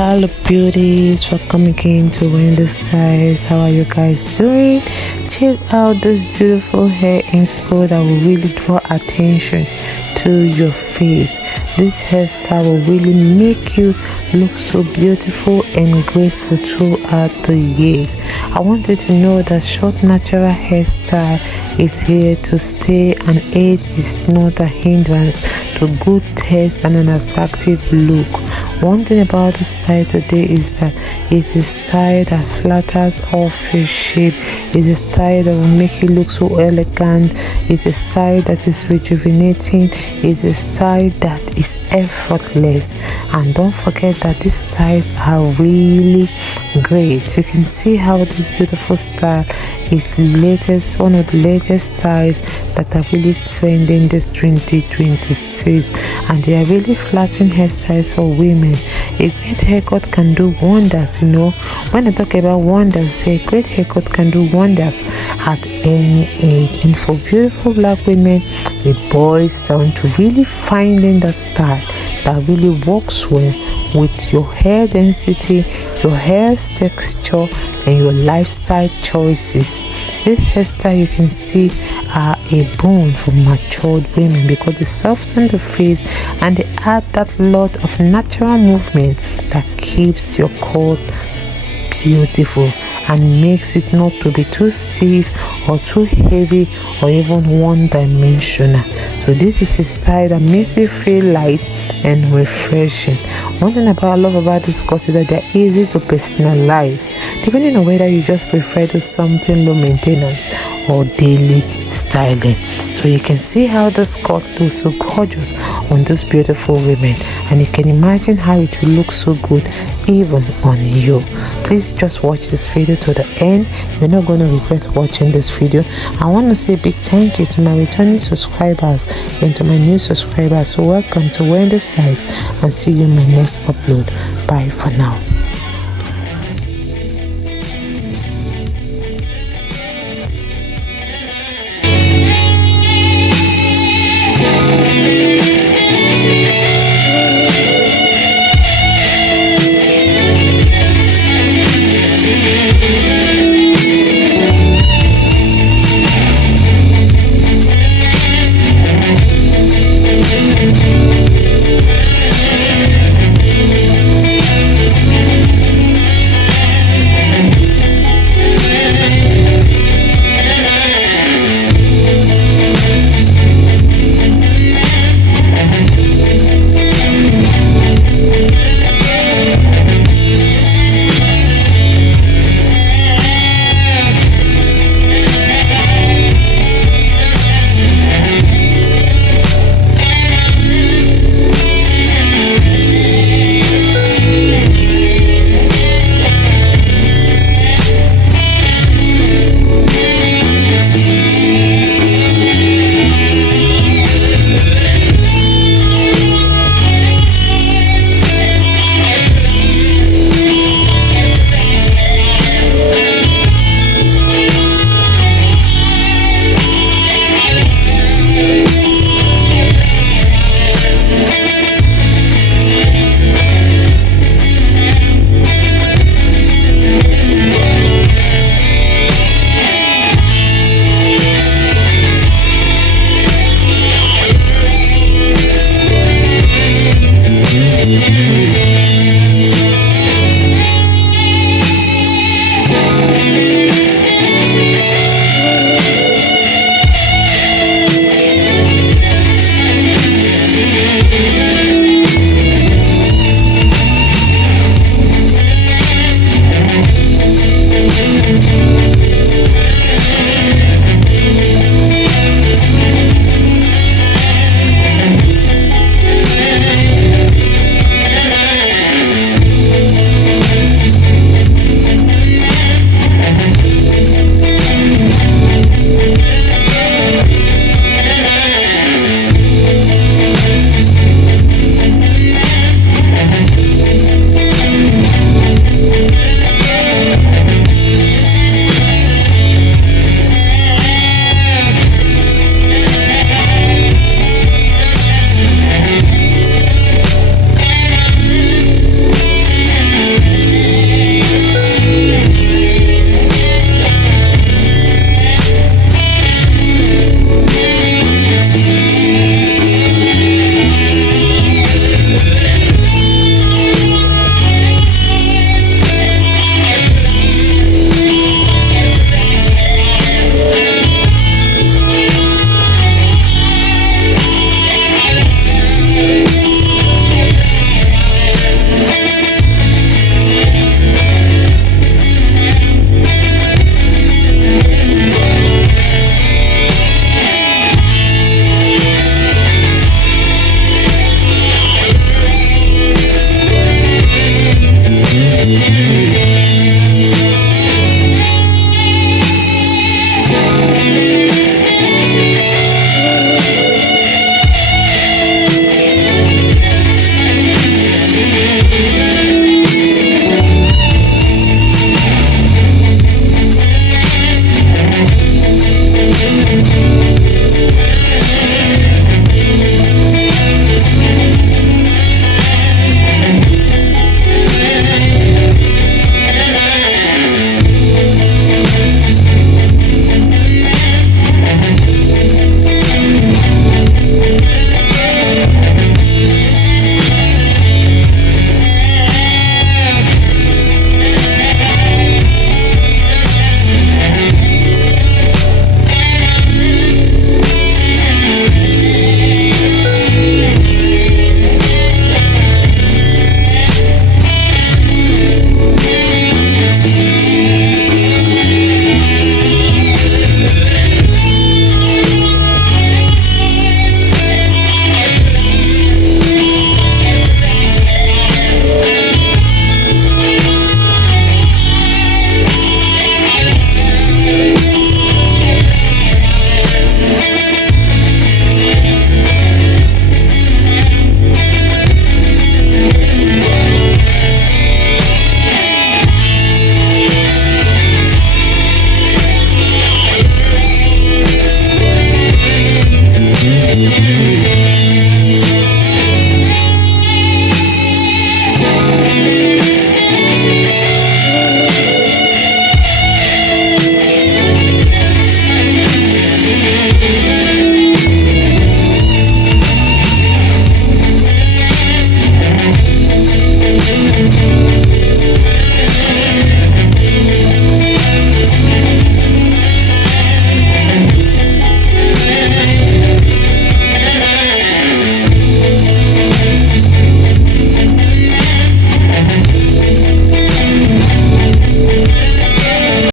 Hello beauties, welcome again to Wendy Styles. How are you guys doing? Check out this beautiful hair inspo that will really draw attention to your face. This hairstyle will really make you look so beautiful and graceful throughout the years. I want you to know that short natural hairstyle is here to stay, and age is not a hindrance to good taste and an attractive look. One thing about the style today is that it's a style that flatters all face shape. It's a style that will make you look so elegant. It's a style that is rejuvenating. It's a style that is effortless. And don't forget that these styles are really great. You can see how this beautiful style is one of the latest styles that are really trending this 2026, and they are really flattering hairstyles for women. A great haircut can do wonders. When I talk about wonders, a great haircut can do wonders at any age. And for beautiful black women, it boils down to really finding the style that really works well with your hair density, your hair texture, and your lifestyle choices. This hairstyle, you can see, are a boon for matured women because they soften the face and they add that lot of natural movement that keeps your cut beautiful and makes it not to be too stiff or too heavy or even one-dimensional. So this is a style that makes you feel light and refreshing. One thing I love about this cut is that they're easy to personalize, depending on whether you just prefer to something low maintenance or daily styling. So you can see how this cut looks so gorgeous on these beautiful women, and you can imagine how it will look so good even on you. Please just watch this video to the end. You're not going to regret watching this video. I want to say a big thank you to my returning subscribers and to my new subscribers. So welcome to Wendy Styles, and see you in my next upload. Bye for now.